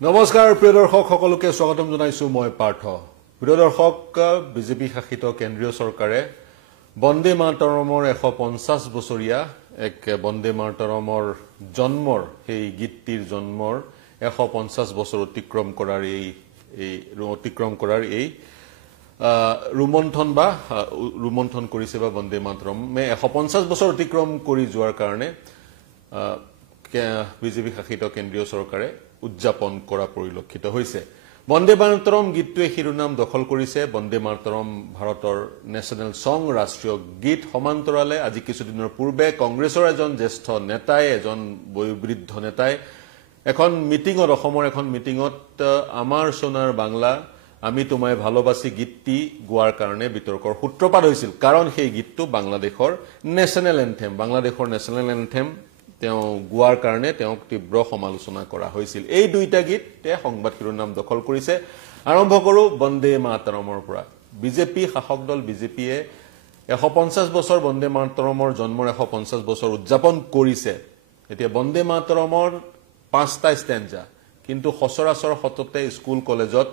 নমস্কাৰ প্ৰিয় দৰ্শক সকলোকে স্বাগতম জনাইছো মই পাৰ্থ। প্ৰিয় দৰ্শক বিজেপি শাসিত কেন্দ্ৰীয় চৰকাৰে বন্দে মাতৰমৰ 150 বছৰীয়া এক বন্দে মাতৰমৰ জন্মৰ সেই গীতটিৰ জন্মৰ 150 বছৰ অতিক্ৰম কৰাৰ এই ৰুমন্থন কৰিছে বা বন্দে মাতৰমে 150 বছৰ অতিক্ৰম কৰি যোৱাৰ কাৰণে বিজেপি শাসিত কেন্দ্ৰীয় চৰকাৰে উদযাপন কৰা পৰিলক্ষিত হৈছে। বন্দে মাতৰম গীতটোৱে শিৰোনাম দখল কৰিছে। বন্দে মাতৰম ভাৰতৰ নেশ্যনেল সং, ৰাষ্ট্ৰীয় গীত। সমান্তৰালে আজি কিছুদিনৰ পূৰ্বে কংগ্ৰেছৰ এজন জ্যেষ্ঠ নেতাই, এজন বয়োবৃদ্ধ নেতাই অসমৰ এখন মিটিঙত আমাৰ সোনাৰ বাংলা আমি তোমায় ভালোবাসি গীতটি গোৱাৰ কাৰণে বিতৰ্কৰ সূত্ৰপাত হৈছিল। কাৰণ সেই গীতটো বাংলাদেশৰ নেশ্যনেল এন্থেম, বাংলাদেশৰ নেশ্যনেল এন্থেম তেওঁ গোৱাৰ কাৰণে তেওঁক তীব্ৰ সমালোচনা কৰা হৈছিল। এই দুইটা গীতে সংবাদ শিৰোনাম দখল কৰিছে। আৰম্ভ কৰো বন্দে মাতৰমৰ পৰা। বিজেপি শাসক দল বিজেপিয়ে 150 বছৰ বন্দে মাতৰমৰ জন্মৰ 150 বছৰ উদযাপন কৰিছে। এতিয়া বন্দে মাতৰমৰ 5টা ষ্টেঞ্জা, কিন্তু সচৰাচৰ সততে স্কুল কলেজত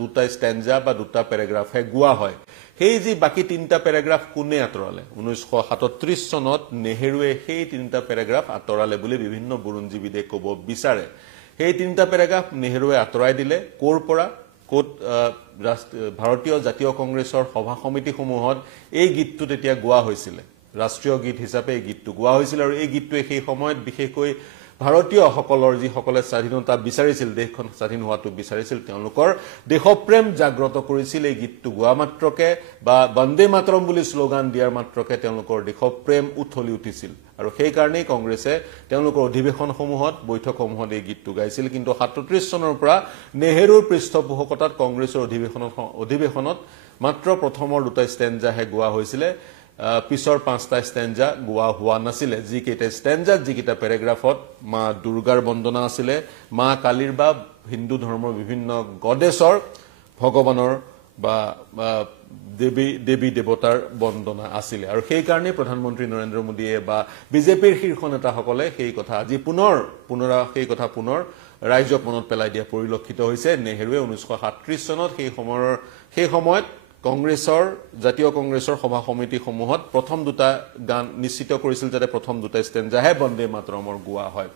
2টা ষ্টেঞ্জা বা 2টা পেৰাগ্ৰাফহে গোৱা হয়। সেই যি বাকি 3টা পেৰাগ্ৰাফ কোনে আঁতৰালে? 1937 চনত নেহেৰুৱে সেই 3টা পেৰাগ্ৰাফ আঁতৰালে বুলি বিভিন্ন বুৰঞ্জীবিদে ক'ব বিচাৰে। সেই 3টা পেৰাগ্ৰাফ নেহেৰুৱে আঁতৰাই দিলে। ক'ৰ পৰা? ক'ত? ভাৰতীয় জাতীয় কংগ্ৰেছৰ সভা সমিতিসমূহত এই গীতটো তেতিয়া গোৱা হৈছিলে। ৰাষ্ট্ৰীয় গীত হিচাপে এই গীতটো গোৱা হৈছিল। আৰু এই গীতটোৱে সেই সময়ত বিশেষকৈ ভাৰতীয়সকলৰ যিসকলে স্বাধীনতা বিচাৰিছিল, দেশখন স্বাধীন হোৱাটো বিচাৰিছিল, তেওঁলোকৰ দেশপ্ৰেম জাগ্ৰত কৰিছিল। এই গীতটো গোৱা মাত্ৰকে বা বন্দে মাতৰম বুলি শ্লোগান দিয়াৰ মাত্ৰকে তেওঁলোকৰ দেশপ্ৰেম উঠলি উঠিছিল। আৰু সেইকাৰণেই কংগ্ৰেছে তেওঁলোকৰ অধিৱেশনসমূহত, বৈঠকসমূহত এই গীতটো গাইছিল। কিন্তু 37 চনৰ পৰা নেহেৰুৰ পৃষ্ঠপোষকতাত কংগ্ৰেছৰ অধিৱেশনত মাত্ৰ প্ৰথমৰ 2টা ষ্টেঞ্জাহে গোৱা হৈছিলে। পিছৰ 5টা ষ্টেঞ্জা গোৱা হোৱা নাছিলে। যিকেইটা ষ্টেঞ্জাত, যিকেইটা পেৰাগ্ৰাফত মা দুৰ্গাৰ বন্দনা আছিলে, মা কালীৰ বা হিন্দু ধৰ্মৰ বিভিন্ন গডেছৰ, ভগৱানৰ বা দেৱী দেৱতাৰ বন্দনা আছিলে। আৰু সেইকাৰণে প্ৰধানমন্ত্ৰী নৰেন্দ্ৰ মোদীয়ে বা বিজেপিৰ শীৰ্ষ নেতাসকলে সেই কথা আজি পুনৰ ৰাইজক মনত পেলাই দিয়া পৰিলক্ষিত হৈছে। নেহেৰুৱে 1937 চনত সেই সময়ত জাতীয় কংগ্ৰেছৰ সভা সমিতিসমূহত প্ৰথম 2টা গান নিশ্চিত কৰিছিল, যাতে প্ৰথম 2টা ষ্টেঞ্জাহে বন্দে মাতৰমৰ গোৱা হয়।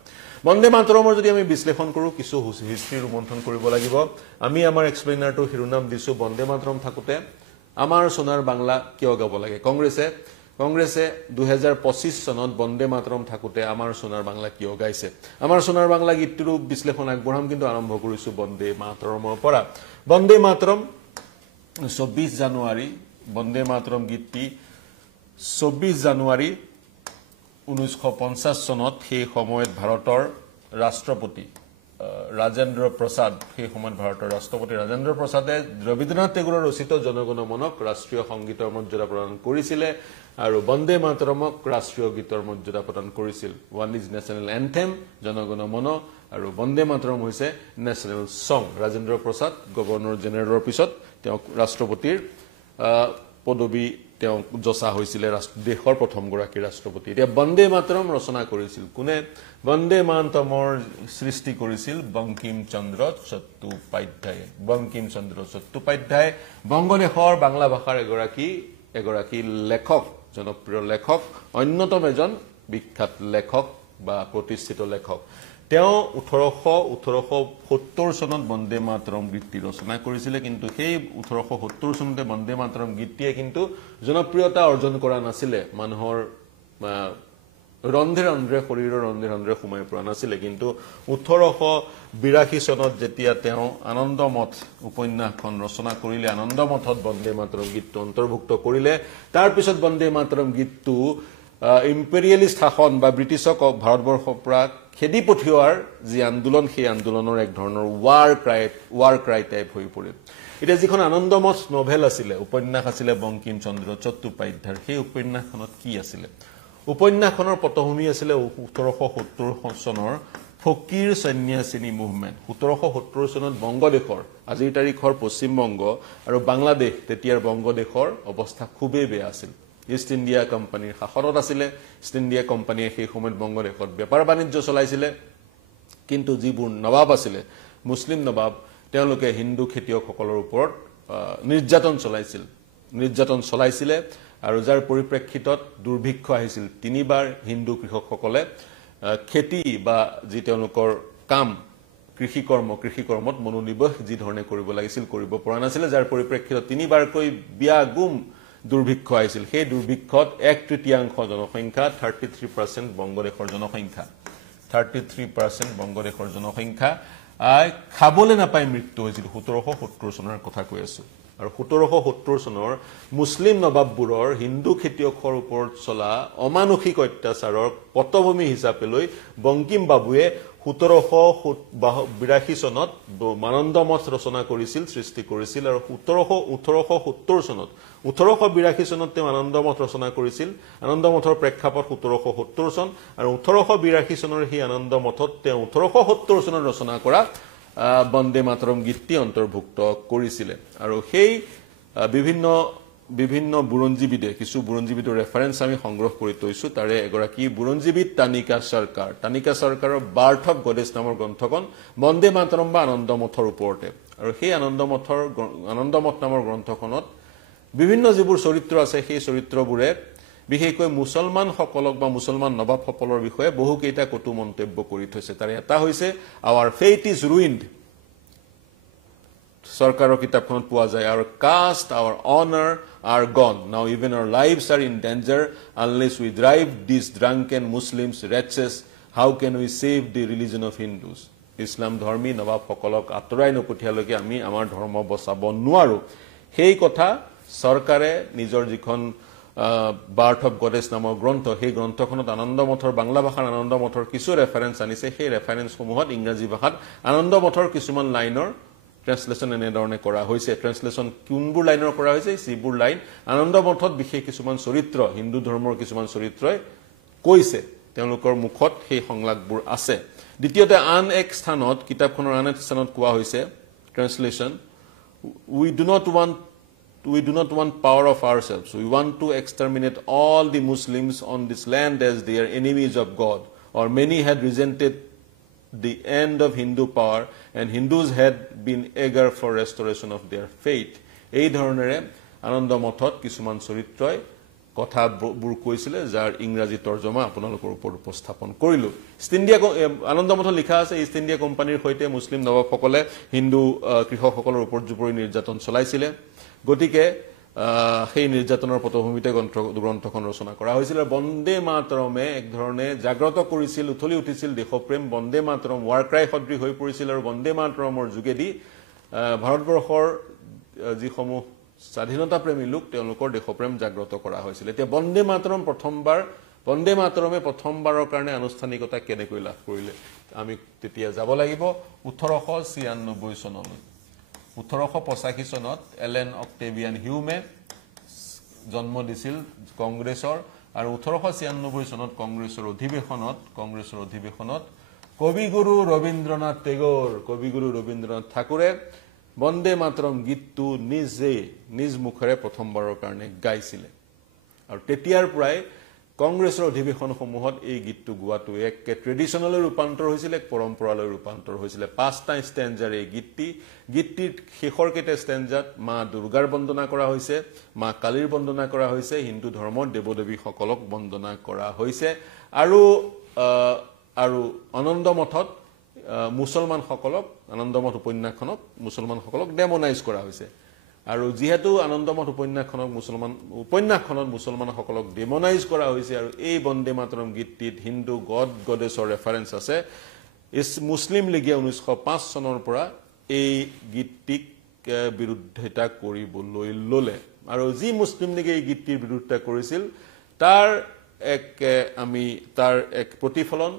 বন্দে মাতৰমৰ যদি আমি বিশ্লেষণ কৰোঁ, কিছু হিষ্ট্ৰী ৰোমন্থন কৰিব লাগিব। আমি আমাৰ এক্সপ্লেইনাৰটো শিৰোনাম দিছোঁ বন্দে মাতৰম থাকোঁতে আমাৰ সোনাৰ বাংলা কিয় গাব লাগে। কংগ্ৰেছে 2025 চনত বন্দে মাতৰম থাকোঁতে আমাৰ সোনাৰ বাংলা কিয় গাইছে। আমাৰ সোনাৰ বাংলা গীতটোৰো বিশ্লেষণ আগবঢ়াম, কিন্তু আৰম্ভ কৰিছোঁ বন্দে মাতৰমৰ পৰা। বন্দে মাতৰম 24 জানুৱাৰী, বন্দে মাতৰম গীতটি 24 জানুৱাৰী 1950 চনত সেই সময়ত ভাৰতৰ ৰাষ্ট্ৰপতি ৰাজেন্দ্ৰ প্ৰসাদ, সেই সময়ত ভাৰতৰ ৰাষ্ট্ৰপতি ৰাজেন্দ্ৰ প্ৰসাদে ৰবীন্দ্ৰনাথ টেগোৰৰ ৰচিত জনগণ মনক ৰাষ্ট্ৰীয় সংগীতৰ মৰ্যাদা প্ৰদান কৰিছিলে আৰু বন্দে মাতৰমক ৰাষ্ট্ৰীয় গীতৰ মৰ্যাদা প্ৰদান কৰিছিল। ওৱান ইজ নেশ্যনেল এন্থেম, জনগণ মন, আৰু বন্দে মাতৰম হৈছে নেশ্যনেল সং। ৰাজেন্দ্ৰ প্ৰসাদ গভৰ্ণৰ জেনেৰেলৰ পিছত তেওঁক ৰাষ্ট্ৰপতিৰ পদবী তেওঁক যচা হৈছিলে, দেশৰ প্ৰথমগৰাকী ৰাষ্ট্ৰপতি। এতিয়া বন্দে মাতৰম ৰচনা কৰিছিল কোনে? বন্দে মাতৰমৰ সৃষ্টি কৰিছিল বংকিম চন্দ্ৰ চট্টোপাধ্যায়ে। বংকিম চন্দ্ৰ চট্টোপাধ্যায় বংগদেশৰ বাংলা ভাষাৰ এগৰাকী লেখক, জনপ্ৰিয় লেখক, অন্যতম এজন বিখ্যাত লেখক বা প্ৰতিষ্ঠিত লেখক। তেওঁ 1870 চনত বন্দে মাতৰম গীতটি ৰচনা কৰিছিলে। কিন্তু সেই 1870 চনতে বন্দে মাতৰম গীতটিয়ে কিন্তু জনপ্ৰিয়তা অৰ্জন কৰা নাছিলে। মানুহৰ শৰীৰৰ ৰন্ধে ৰন্ধে সোমাই পৰা নাছিলে। কিন্তু 1882 চনত যেতিয়া তেওঁ আনন্দমঠ উপন্যাসখন ৰচনা কৰিলে, আনন্দমঠত বন্দে মাতৰম গীতটো অন্তৰ্ভুক্ত কৰিলে। তাৰপিছত বন্দে মাতৰম গীতটো ইম্পেৰিয়েলিষ্ট শাসন বা ব্ৰিটিছক ভাৰতবৰ্ষৰ পৰা খেদি পঠিওৱাৰ যি আন্দোলন, সেই আন্দোলনৰ এক ধৰণৰ ৱাৰ ক্ৰাই টাইপ হৈ পৰিল। এতিয়া যিখন আনন্দমঠ নভেল আছিলে, উপন্যাস আছিলে বংকিম চন্দ্ৰ চট্টোপাধ্যায়ৰ, সেই উপন্যাসখনত কি আছিলে? উপন্যাসখনৰ পটভূমি আছিলে 1770 চনৰ ফকীৰ সন্ন্যাসিনী মুভমেণ্ট। 1770 চনত বংগদেশৰ, আজিৰ তাৰিখৰ পশ্চিমবংগ আৰু বাংলাদেশ, তেতিয়াৰ বংগদেশৰ অৱস্থা খুবেই বেয়া আছিল। ইষ্ট ইণ্ডিয়া কোম্পানীৰ শাসনত আছিলে। ইষ্ট ইণ্ডিয়া কোম্পানীয়ে সেই সময়ত বংগদেশত বেপাৰ বাণিজ্য চলাইছিলে। কিন্তু যিবোৰ নবাব আছিলে মুছলিম নবাব তেওঁলোকে হিন্দু খেতিয়কসকলৰ ওপৰত নিৰ্যাতন চলাইছিলে আৰু যাৰ পৰিপ্ৰেক্ষিতত দুৰ্ভিক্ষ আহিছিল তিনিবাৰ হিন্দু কৃষকসকলে খেতি বা যি তেওঁলোকৰ কাম কৃষিকৰ্মত মনোনিৱেশ যি ধৰণে কৰিব লাগিছিল কৰিব পৰা নাছিলে যাৰ পৰিপ্ৰেক্ষিতত তিনিবাৰকৈ ব্যাগুম দুৰ্ভিক্ষ আহিছিল সেই দুৰ্ভিক্ষত 1/3 জনসংখ্যা 33% বংগদেশৰ জনসংখ্যা খাবলৈ নাপাই মৃত্যু হৈছিল 1770 চনৰ কথা কৈ আছো আৰু 1770 চনৰ মুছলিম নবাববোৰৰ হিন্দু খেতিয়কৰ ওপৰত চলা অমানসিক অত্যাচাৰৰ পটভূমি হিচাপে লৈ বংকিম বাবুৱে 1782 চনত মানন্দ মঠ ৰচনা কৰিছিল সৃষ্টি কৰিছিল আৰু 1870 চনত তেওঁ আনন্দ মঠ ৰচনা কৰিছিল আনন্দ মঠৰ প্ৰেক্ষাপট 1770 চন আৰু 1882 চনৰ সেই আনন্দ মঠত তেওঁ 1870 চনত ৰচনা কৰা বন্দে মাতৰম গীতটি অন্তৰ্ভুক্ত কৰিছিল আৰু সেই বিভিন্ন বুৰঞ্জীবিদে কিছু বুৰঞ্জীবিদৰ ৰেফাৰেন্স আমি সংগ্ৰহ কৰি তৈছো তাৰে এগৰাকী বুৰঞ্জীবিদ তানিকা সৰকাৰৰ বাৰ্থ অফ গডেছ নামৰ গ্ৰন্থখন বন্দে মাতৰম বা আনন্দ মঠৰ ওপৰতে আৰু সেই আনন্দ মঠ নামৰ গ্ৰন্থখনত বিভিন্ন যিবোৰ চৰিত্ৰ আছে সেই চৰিত্ৰবোৰে বিশেষকৈ মুছলমানসকলক বা মুছলমান নবাবসকলৰ বিষয়ে বহুকেইটা কটু মন্তব্য কৰি থৈছে তাৰে এটা হৈছে আৱাৰ ফেইট ইজ ৰুইনড সৰকাৰৰ কিতাপখনত পোৱা যায় আৰু কাষ্ট আৱাৰ অনাৰ are gone. Now even our lives are in danger unless we drive these drunken Muslims wretches. How can we save the religion of Hindus? Islam ধৰ্মী নবাবসকলক আঁতৰাই নপঠিয়ালৈকে আমি আমাৰ ধৰ্ম বচাব নোৱাৰো সেই কথা সৰকাৰে নিজৰ যিখন বাৰ্থ অফ গডেছ নামৰ গ্ৰন্থ সেই গ্ৰন্থখনত আনন্দ মঠৰ বাংলা ভাষাৰ আনন্দ মঠৰ কিছু ৰেফাৰেন্স আনিছে সেই ৰেফাৰেন্সসমূহত ইংৰাজী ভাষাত আনন্দ মঠৰ কিছুমান লাইনৰ ট্ৰান্সলেশন এনেধৰণে কৰা হৈছে ট্ৰান্সলেশন কোনবোৰ লাইনৰ কৰা হৈছে সিবোৰ লাইন আনন্দ মঠত বিশেষ কিছুমান চৰিত্ৰ হিন্দু ধৰ্মৰ কিছুমান চৰিত্ৰই কৈছে তেওঁলোকৰ মুখত সেই সংলাপবোৰ আছে দ্বিতীয়তে আন এক স্থানত কিতাপখনৰ আন এক স্থানত কোৱা হৈছে ট্ৰান্সলেশন we do not want power of ourselves we want to exterminate all the Muslims on this land as they are enemies of God or many had resented the end of Hindu power and Hindus had been eager for restoration of their faith এই ধৰণেৰে আনন্দ মঠত কিছুমান চৰিত্ৰই কথাবোৰ কৈছিল যাৰ ইংৰাজী তৰ্জমা আপোনালোকৰ ওপৰত উপস্থাপন কৰিলো ইষ্ট ইণ্ডিয়া আনন্দ মঠত লিখা আছে ইষ্ট ইণ্ডিয়া কোম্পানীৰ সৈতে মুছলিম নবাবসকলে হিন্দু কৃষকসকলৰ ওপৰত জুপুৰি নিৰ্যাতন চলাইছিল গতিকে সেই নিৰ্যাতনৰ পটভূমিতে গ্ৰন্থখন ৰচনা কৰা হৈছিল আৰু বন্দে মাতৰমে এক ধৰণে জাগ্ৰত কৰিছিল উঠলি উঠিছিল দেশপ্ৰেম বন্দে মাতৰম ৱাৰ ক্ৰাই সদৃশ হৈ পৰিছিল আৰু বন্দে মাতৰমৰ যোগেদি ভাৰতবৰ্ষৰ যিসমূহ স্বাধীনতা প্ৰেমী লোক তেওঁলোকৰ দেশপ্ৰেম জাগ্ৰত কৰা হৈছিল এতিয়া বন্দে মাতৰমে প্ৰথমবাৰৰ কাৰণে আনুষ্ঠানিকতা কেনেকৈ লাভ কৰিলে আমি তেতিয়া যাব লাগিব 1896 চনলৈ 1885 চনত এলেন অক্টেভিয়ান হিউমে জন্ম দিছিল কংগ্ৰেছৰ আৰু 1896 চনত কংগ্ৰেছৰ অধিৱেশনত কবিগুৰু ৰবীন্দ্ৰনাথ ঠাকুৰে বন্দে মাতৰম গীতটো নিজ মুখেৰে প্ৰথমবাৰৰ কাৰণে গাইছিলে আৰু তেতিয়াৰ পৰাই কংগ্ৰেছৰ অধিৱেশনসমূহত এই গীতটো গোৱাটো এক ট্ৰেডিশনাল ৰূপান্তৰ হৈছিল এক পৰম্পৰালৈ ৰূপান্তৰ হৈছিল পাঁচটা ষ্টেঞ্জাৰ এই গীতটিৰ শেষৰ কেইটা ষ্টেঞ্জাত মা দুৰ্গাৰ বন্দনা কৰা হৈছে মা কালীৰ বন্দনা কৰা হৈছে হিন্দু ধৰ্মৰ দেৱদেৱীসকলক বন্দনা কৰা হৈছে আৰু আনন্দ মঠত মুছলমানসকলক আনন্দ মঠ উপন্যাসখনক ডেমনাইজ কৰা হৈছে আৰু যেহেতু আনন্দ মঠ উপন্যাসখনত মুছলমানসকলক ডেমনাইজ কৰা হৈছে আৰু এই বন্দে মাতৰম গীতটিত হিন্দু গডেছৰ ৰেফাৰেন্স আছে মুছলিম লীগে 1905 চনৰ পৰা এই গীতটিক বিৰুদ্ধিতা কৰিবলৈ ললে আৰু যি মুছলিম লীগে এই গীতটিৰ বিৰুদ্ধিতা কৰিছিল তাৰ এক প্ৰতিফলন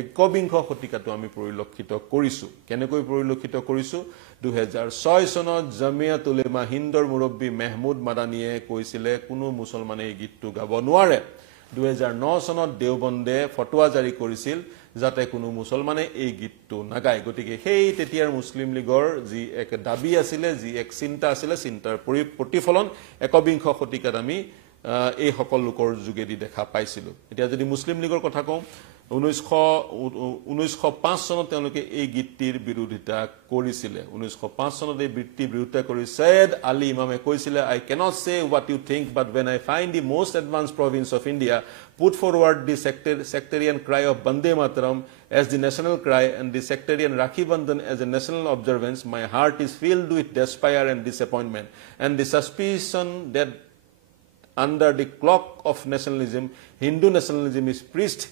একবিংশ শতিকাটো আমি পৰিলক্ষিত কৰিছো কেনেকৈ পৰিলক্ষিত কৰিছো 2006 চনত জামিয়াত উলেমা হিন্দৰ মুৰব্বী মেহমুদ মাদানীয়ে কৈছিলে কোনো মুছলমানে এই গীতটো গাব নোৱাৰে 2009 চনত দেওবন্দে ফতোৱা জাৰি কৰিছিল যাতে কোনো মুছলমানে এই গীতটো নাগায় গতিকে সেই তেতিয়াৰ মুছলিম লীগৰ যি এক দাবী আছিল যি এক চিন্তা আছিল চিন্তাৰ প্ৰতিফলন একবিংশ শতিকাত আমি এই সকল লোকৰ যোগেদি দেখা পাইছিলো এতিয়া যদি মুছলিম লীগৰ কথা কওঁ 1905 চনত তেওঁলোকে এই গীতটিৰ বিৰোধিতা কৰিছিলে 1905 চনত এই গীতটিৰ বিৰোধিতা কৰি সৈয়দ আলী ইমামে কৈছিলে I cannot say what you think but when I find the most advanced province of India put forward the sectarian cry of Bande Mataram as the national cry and the sectarian Rakhi Bandhan as a national observance my heart is filled with despair and disappointment and the suspicion that under the cloak of nationalism Hindu nationalism is preached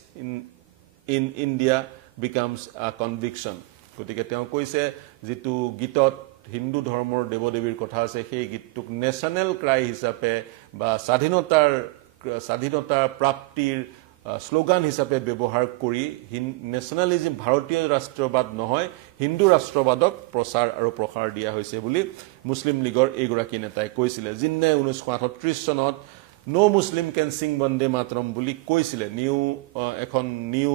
in India becomes a conviction. গতিকে তেওঁ কৈছে যেটো গীতত হিন্দু ধৰ্মৰ দেৱদেৱীৰ কথা আছে সেই গীতটোক national cry হিচাপে বা স্বাধীনতা প্ৰাপ্তিৰ স্লোগান হিচাপে ব্যৱহাৰ কৰি নেশনালিজম ভাৰতীয় ৰাষ্ট্ৰবাদ নহয় হিন্দু ৰাষ্ট্ৰবাদক প্ৰচাৰ আৰু প্ৰসাৰ দিয়া হৈছে বুলি মুছলিম লীগৰ এইগৰাকী নেতাই কৈছিলে যিনে 1938 চনত No Muslim can sing Bande Mataram বুলি কৈছিলে এখন নিউ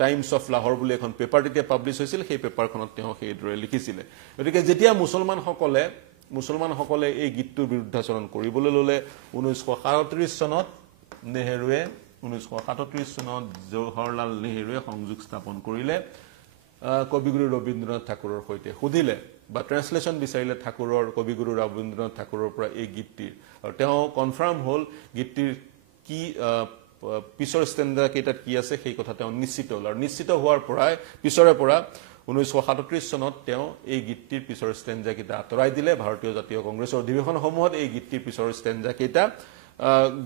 টাইমছ অফ লাহোৰ বুলি এখন পেপাৰ তেতিয়া পাবলিছ হৈছিল সেই পেপাৰখনত তেওঁ সেইদৰে লিখিছিলে গতিকে যেতিয়া মুছলমানসকলে এই গীতটোৰ বিৰুদ্ধাচৰণ কৰিবলৈ ললে 1937 চনত নেহেৰুৱে 1937 চনত জৱাহৰলাল নেহেৰুৱে সংযোগ স্থাপন কৰিলে কবিগুৰু ৰবীন্দ্ৰনাথ ঠাকুৰৰ সৈতে সুধিলে বা ট্ৰান্সলেচন বিচাৰিলে ঠাকুৰৰ কবিগুৰু ৰবীন্দ্ৰনাথ ঠাকুৰৰ পৰা এই গীতটিৰ আৰু তেওঁ কনফাৰ্ম হ'ল গীতটিৰ কি পিছৰ ষ্টেণ্ডা কেইটাত কি আছে সেই কথা তেওঁ নিশ্চিত হ'ল আৰু নিশ্চিত হোৱাৰ পৰাই পিছৰে পৰা 1937 চনত তেওঁ এই গীতটিৰ পিছৰ ষ্টেণ্ডা কেইটা আঁতৰাই দিলে ভাৰতীয় জাতীয় কংগ্ৰেছৰ অধিৱেশনসমূহত এই গীতটিৰ পিছৰ ষ্টেণ্ডা কেইটা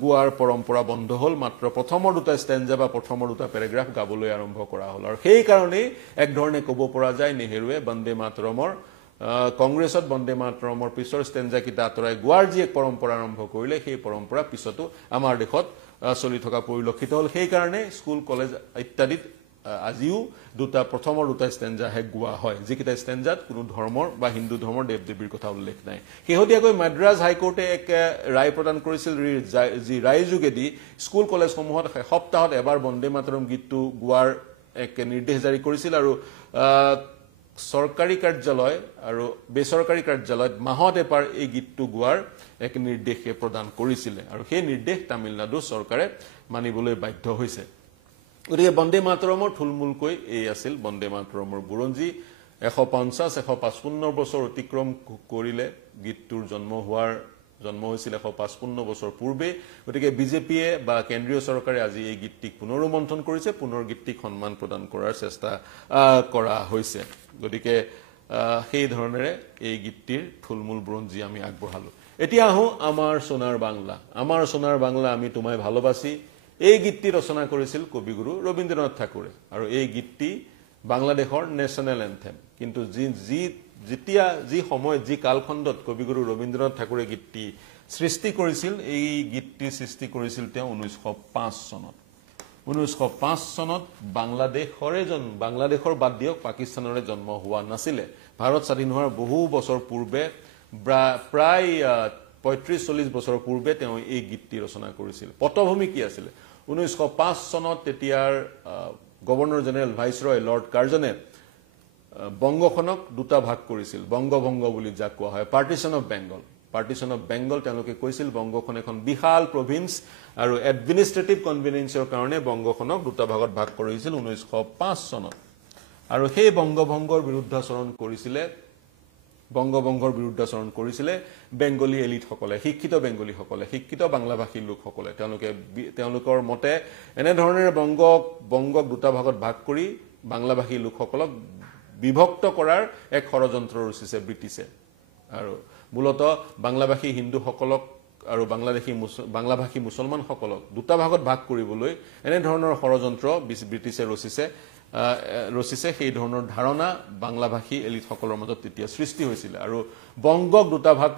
গোৱাৰ পৰম্পৰা বন্ধ হ'ল মাত্ৰ প্ৰথমৰ দুটা ষ্টেণ্ডা বা প্ৰথমৰ দুটা পেৰাগ্ৰাফ গাবলৈ আৰম্ভ কৰা হ'ল আৰু সেই কাৰণেই এক ধৰণে ক'ব পৰা যায় নেহেৰুৱে বন্দে মাতৰমৰ কংগ্ৰেছত বন্দে মাতৰমৰ পিছৰ ষ্টেণ্ডা কেইটা আঁতৰাই গোৱাৰ যি এক পৰম্পৰা আৰম্ভ কৰিলে সেই পৰম্পৰা পিছতো আমাৰ দেশত চলি থকা পৰিলক্ষিত হ'ল সেই কাৰণে স্কুল কলেজ ইত্যাদিত আজিও প্ৰথমৰ দুটা ষ্টেণ্ডাহে গোৱা হয় যিকেইটা ষ্টেণ্ডাত কোনো ধৰ্মৰ বা হিন্দু ধৰ্মৰ দেৱদেৱীৰ কথা উল্লেখ নাই শেহতীয়াকৈ মাদ্ৰাজ হাইকোৰ্টে এক ৰায় প্ৰদান কৰিছিল যি ৰায় যোগেদি স্কুল কলেজসমূহত সপ্তাহত এবাৰ বন্দে মাতৰম গীতটো গোৱাৰ এক নিৰ্দেশ জাৰি কৰিছিল আৰু চৰকাৰী কাৰ্যালয় আৰু বেচৰকাৰী কাৰ্যালয়ত মাহত এবাৰ এই গীতটো গোৱাৰ এক নিৰ্দেশ প্ৰদান কৰিছিল আৰু সেই নিৰ্দেশ তামিলনাডু চৰকাৰে মানিবলৈ বাধ্য হৈছে গতিকে বন্দে মাতৰমৰ থুলমূলকৈ এই আছিল বন্দে মাতৰমৰ বুৰঞ্জী 150-155 বছৰ অতিক্ৰম কৰিলে গীতটোৰ জন্ম হৈছিল 155 বছৰ পূৰ্বে গতিকে বিজেপিয়ে বা কেন্দ্ৰীয় চৰকাৰে আজি এই গীতটিক পুনৰুমন্থন কৰিছে পুনৰ গীতটিক সন্মান প্ৰদান কৰাৰ চেষ্টা কৰা হৈছে গতিকে সেই ধৰণেৰে এই গীতটিৰ থুলমূল বুৰঞ্জী আমি আগবঢ়ালো এতিয়া আহো আমাৰ সোনাৰ বাংলা আমি তোমায় ভালোবাসি এই গীতটি ৰচনা কৰিছিল কবিগুৰু ৰবীন্দ্ৰনাথ ঠাকুৰে আৰু এই গীতটি বাংলাদেশৰ নেশনেল এন্থেম কিন্তু যি সময় যি কালখণ্ডত কবিগুৰু ৰবীন্দ্ৰনাথ ঠাকুৰে গীতটি সৃষ্টি কৰিছিল এই গীতটি সৃষ্টি কৰিছিল তেওঁ 1905 চনত বাংলাদেশৰ বাদ দিয়ক পাকিস্তানৰে জন্ম হোৱা নাছিলে ভাৰত স্বাধীন হোৱাৰ বহু বছৰ পূৰ্বে প্ৰায় 35-40 বছৰ পূৰ্বে তেওঁ এই গীতটি ৰচনা কৰিছিল পটভূমি কি আছিল 1905 চনত তেতিয়াৰ গভৰ্ণৰ জেনেৰেল ভাইসৰয় লৰ্ড কাৰ্জনে বংগখনক দুটা ভাগ কৰিছিল বংগভংগ বুলি যাক কোৱা হয় পাৰ্টিশন অফ বেংগল তেওঁলোকে কৈছিল বংগখন এখন বিশাল প্ৰভিন্স আৰু এডমিনিষ্ট্ৰেটিভ কনভেনিয়েন্সৰ কাৰণে বংগখনক দুটা ভাগত ভাগ কৰিছিল 1905 চনত আৰু সেই বংগভংগৰ বিৰুদ্ধাচৰণ কৰিছিলে বেংগলী এলিটসকলে শিক্ষিত বাংলাভাষী লোকসকলে তেওঁলোকৰ মতে এনে ধৰণেৰে বংগক দুটা ভাগত ভাগ কৰি বাংলাভাষী লোকসকলক বিভক্ত কৰাৰ এক ষড়যন্ত্ৰ ৰচিছে ব্ৰিটিছে আৰু মূলতঃ বাংলাভাষী হিন্দুসকলক আৰু বাংলাভাষী মুছলমানসকলক দুটা ভাগত ভাগ কৰিবলৈ এনে ধৰণৰ ষড়যন্ত্ৰ ব্ৰিটিছে ৰচিছে সেই ধৰণৰ ধাৰণা বাংলাভাষী এলিটসকলৰ মাজত তেতিয়া সৃষ্টি হৈছিল আৰু বংগক দুটা ভাগ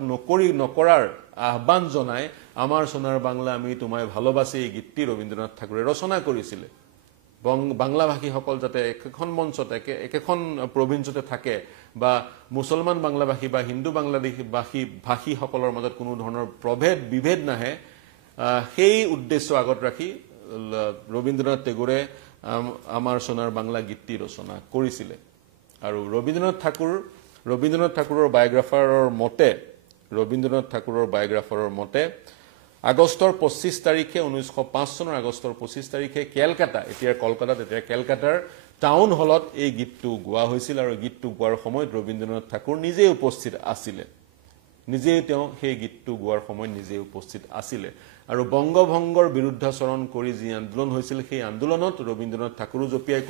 নকৰাৰ আহ্বান জনাই আমাৰ সোনাৰ বাংলা আমি তোমায় ভালোবাসি এই গীতটি ৰবীন্দ্ৰনাথ ঠাকুৰে ৰচনা কৰিছিল বাংলাভাষীসকল যাতে একেখন মঞ্চত একেখন প্ৰভিন্সতে থাকে বা মুছলমান বাংলাভাষী বা হিন্দু ভাষীসকলৰ মাজত কোনো ধৰণৰ বিভেদ নাহে সেই উদ্দেশ্য আগত ৰাখি ৰবীন্দ্ৰনাথ টেগোৰে আমাৰ সোনাৰ বাংলা গীতটি ৰচনা কৰিছিল আৰু ৰবীন্দ্ৰনাথ ঠাকুৰৰ বায়োগ্ৰাফাৰৰ মতে আগষ্টৰ 25 তাৰিখে 1905 চনৰ আগষ্টৰ 25 তাৰিখে কেলকাতা এতিয়াৰ কলকাতাত এতিয়া কেলকাতাৰ টাউন হলত এই গীতটো গোৱা হৈছিল আৰু গীতটো গোৱাৰ সময়ত ৰবীন্দ্ৰনাথ ঠাকুৰ নিজে উপস্থিত আছিল নিজে তেওঁ সেই গীতটো গোৱাৰ সময়ত নিজে উপস্থিত আছিল আৰু বংগভংগৰ বিৰুদ্ধাচৰণ কৰি যি আন্দোলন হৈছিল সেই আন্দোলনত ৰবীন্দ্ৰনাথ ঠাকুৰো জপিয়াই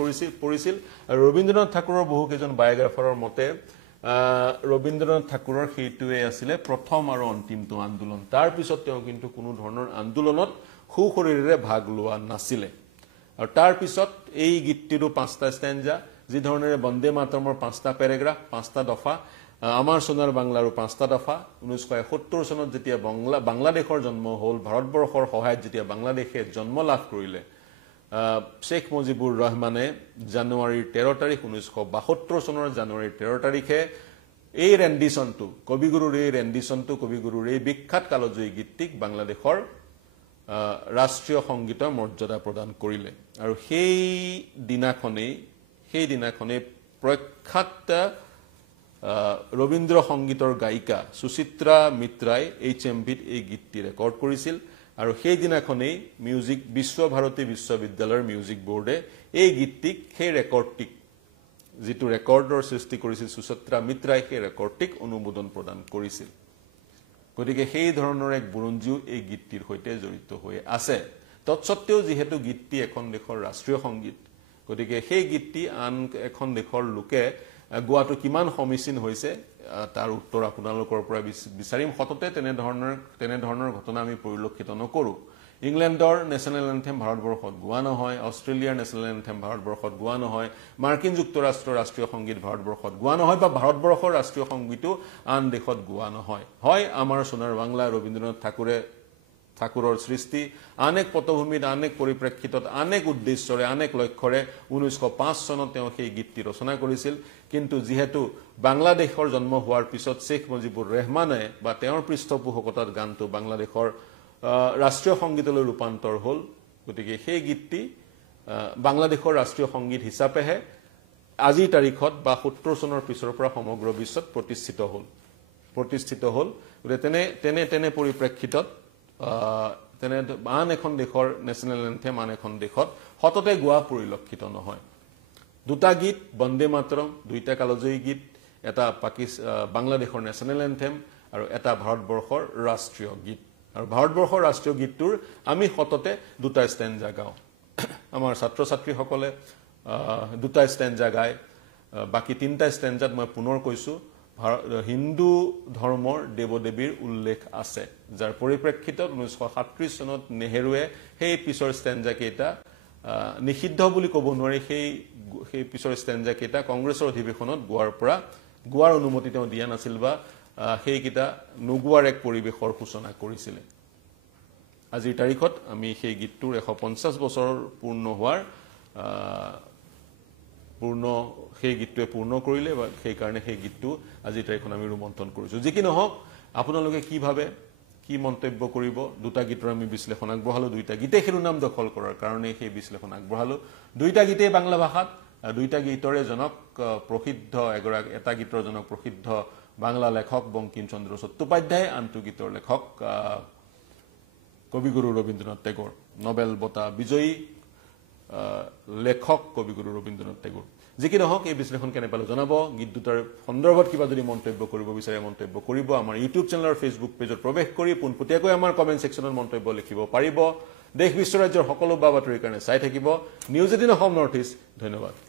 পৰিছিল আৰু ৰবীন্দ্ৰনাথ ঠাকুৰৰ বহু কেইজন বায়োগ্ৰাফাৰৰ মতে ৰবীন্দ্ৰনাথ ঠাকুৰৰ সেইটোৱে আছিল প্ৰথম আৰু অন্তিমটো আন্দোলন তাৰ পিছত তেওঁ কিন্তু কোনো ধৰণৰ আন্দোলনত সুশৰীৰেৰে ভাগ লোৱা নাছিল আৰু তাৰ পিছত এই গীতটিৰো 5টা ষ্টেঞ্জা যি ধৰণেৰে বন্দে মাতৰমৰ 5টা পেৰাগ্ৰাফ 5টা দফা আমাৰ সোণাৰ বাংলাৰো 5টা দফা 1971 চনত যেতিয়া বাংলাদেশৰ জন্ম হ'ল ভাৰতবৰ্ষৰ সহায়ত যেতিয়া বাংলাদেশে জন্ম লাভ কৰিলে শেখ মুজিবুৰ ৰহমানে জানুৱাৰীৰ 13 তাৰিখ 1972 চনৰ জানুৱাৰীৰ 13 তাৰিখে এই ৰেন্ডিশনটো কবিগুৰুৰ এই ৰেন্ডিশনটো কবিগুৰুৰ এই বিখ্যাত কালজয়ী গীতটিক বাংলাদেশৰ ৰাষ্ট্ৰীয় সংগীতৰ মৰ্যাদা প্ৰদান কৰিলে আৰু সেই দিনাখনেই প্ৰখ্যাত ৰবীন্দ্ৰ সংগীতৰ গায়িকা সুচিত্ৰা মিত্ৰাই HMVত এই গীতটি ৰেকৰ্ড কৰিছিল আৰু সেই দিনাখনেই মিউজিক বিশ্বভাৰতী বিশ্ববিদ্যালয়ৰ মিউজিক বোৰ্ডে এই গীতটিক সেই ৰেকৰ্ডটিক যিটো ৰেকৰ্ডৰ সৃষ্টি কৰিছিল সুচিত্ৰা মিত্ৰাই সেই ৰেকৰ্ডটিক অনুমোদন প্ৰদান কৰিছিল গতিকে সেই ধৰণৰ এক বুৰঞ্জীও এই গীতটিৰ সৈতে জড়িত হৈ আছে তৎসত্ত্বেও যিহেতু গীতটি এখন দেশৰ ৰাষ্ট্ৰীয় সংগীত গতিকে সেই গীতটি আন এখন দেশৰ লোকে গোৱাটো কিমান সমীচীন হৈছে তাৰ উত্তৰ আপোনালোকৰ পৰা বিচাৰিম হততে তেনে ধৰণৰ ঘটনা আমি পৰিলক্ষিত নকৰো ইংলেণ্ডৰ নেশ্যনেল এন্থেম ভাৰতবৰ্ষত গোৱা নহয় অষ্ট্ৰেলিয়াৰ নেশ্যনেল এন্থেম ভাৰতবৰ্ষত গোৱা নহয় মাৰ্কিন যুক্তৰাষ্ট্ৰৰ ৰাষ্ট্ৰীয় সংগীত ভাৰতবৰ্ষত গোৱা নহয় বা ভাৰতবৰ্ষৰ ৰাষ্ট্ৰীয় সংগীতো আন দেশত গোৱা নহয় হয় আমাৰ সোণাৰ বাংলা ৰবীন্দ্ৰনাথ ঠাকুৰৰ সৃষ্টি আনেক পটভূমিত আনেক পৰিপ্ৰেক্ষিতত আনেক উদ্দেশ্যৰে আনেক লক্ষ্যৰে 1905 চনত তেওঁ সেই গীতটি ৰচনা কৰিছিল কিন্তু যেহেতু বাংলাদেশৰ জন্ম হোৱাৰ পিছত শেখ মুজিবুৰ ৰহমানে বা তেওঁৰ পৃষ্ঠপোষকতাত গানটো বাংলাদেশৰ ৰাষ্ট্ৰীয় সংগীতলৈ ৰূপান্তৰ হ'ল গতিকে সেই গীতটি বাংলাদেশৰ ৰাষ্ট্ৰীয় সংগীত হিচাপেহে আজিৰ তাৰিখত বা 70 চনৰ পিছৰ পৰা সমগ্ৰ বিশ্বত প্ৰতিষ্ঠিত হ'ল তেনে পৰিপ্ৰেক্ষিতত তেনে আন এখন দেশৰ নেশ্যনেল এন্থেম আন এখন দেশত হততে গোৱা পৰিলক্ষিত নহয় দুটা গীত বন্দে মাতৰম দুইটা কালজয়ী গীত এটা বাংলাদেশৰ নেশ্যনেল এন্থেম আৰু এটা ভাৰতবৰ্ষৰ ৰাষ্ট্ৰীয় গীত আৰু ভাৰতবৰ্ষৰ ৰাষ্ট্ৰীয় গীতটোৰ আমি হততে দুটা ষ্টেঞ্জা গাওঁ আমাৰ ছাত্ৰ ছাত্ৰীসকলে দুটা ষ্টেঞ্জা গায় বাকি তিনটা ষ্টেঞ্জাত মই পুনৰ কৈছো হিন্দু ধৰ্মৰ দেৱদেৱীৰ উল্লেখ আছে যাৰ পৰিপ্ৰেক্ষিতত 1937 চনত নেহেৰুৱে সেই পিছৰ ষ্টেঞ্জা কেইটা নিষিদ্ধ বুলি ক'ব নোৱাৰি সেই পিছৰ ষ্টেঞ্জা কেইটা কংগ্ৰেছৰ অধিৱেশনত গোৱাৰ অনুমতি তেওঁ দিয়া নাছিল বা সেইকেইটা নোগোৱাৰ এক পৰিৱেশৰ সূচনা কৰিছিল আজিৰ তাৰিখত আমি সেই গীতটোৰ 150 বছৰ সেই গীতটোৱে পূৰ্ণ কৰিলে বা সেই কাৰণে সেই গীতটো আজিৰ তাৰিখত আমি ৰোমন্থন কৰিছো যি কি নহওক আপোনালোকে কি ভাবে কি মন্তব্য কৰিব দুটা গীতৰ আমি বিশ্লেষণ আগবঢ়ালো দুইটা গীতে শিৰোনাম দখল কৰাৰ কাৰণে সেই বিশ্লেষণ আগবঢ়ালো দুইটা গীতে বাংলা ভাষাত দুইটা গীতৰে জনক প্ৰসিদ্ধ এটা গীতৰ জনক প্ৰসিদ্ধ বাংলা লেখক বঙ্কিমচন্দ্ৰ চট্টোপাধ্যায় আনটো গীতৰ লেখক কবিগুৰু ৰবীন্দ্ৰনাথ টেগোৰ নোবেল বঁটা বিজয়ী লেখক কবিগুৰু ৰবীন্দ্ৰনাথ টেগোৰ যি কি নহওক এই বিশ্লেষণ কেনে পালো জনাব গীত দুটাৰ সন্দৰ্ভত কিবা যদি মন্তব্য কৰিব বিচাৰে মন্তব্য কৰিব আমাৰ ইউটিউব চেনেলৰ ফেচবুক পেজত প্ৰৱেশ কৰি পোনপটীয়াকৈ আমাৰ কমেন্ট সেকশনত মন্তব্য লিখিব পাৰিব দেশ বিশ্ব ৰাজ্যৰ সকলো বাতৰিৰ কাৰণে চাই থাকিব নিউজ 18 অসম নৰ্থ ইষ্ট ধন্যবাদ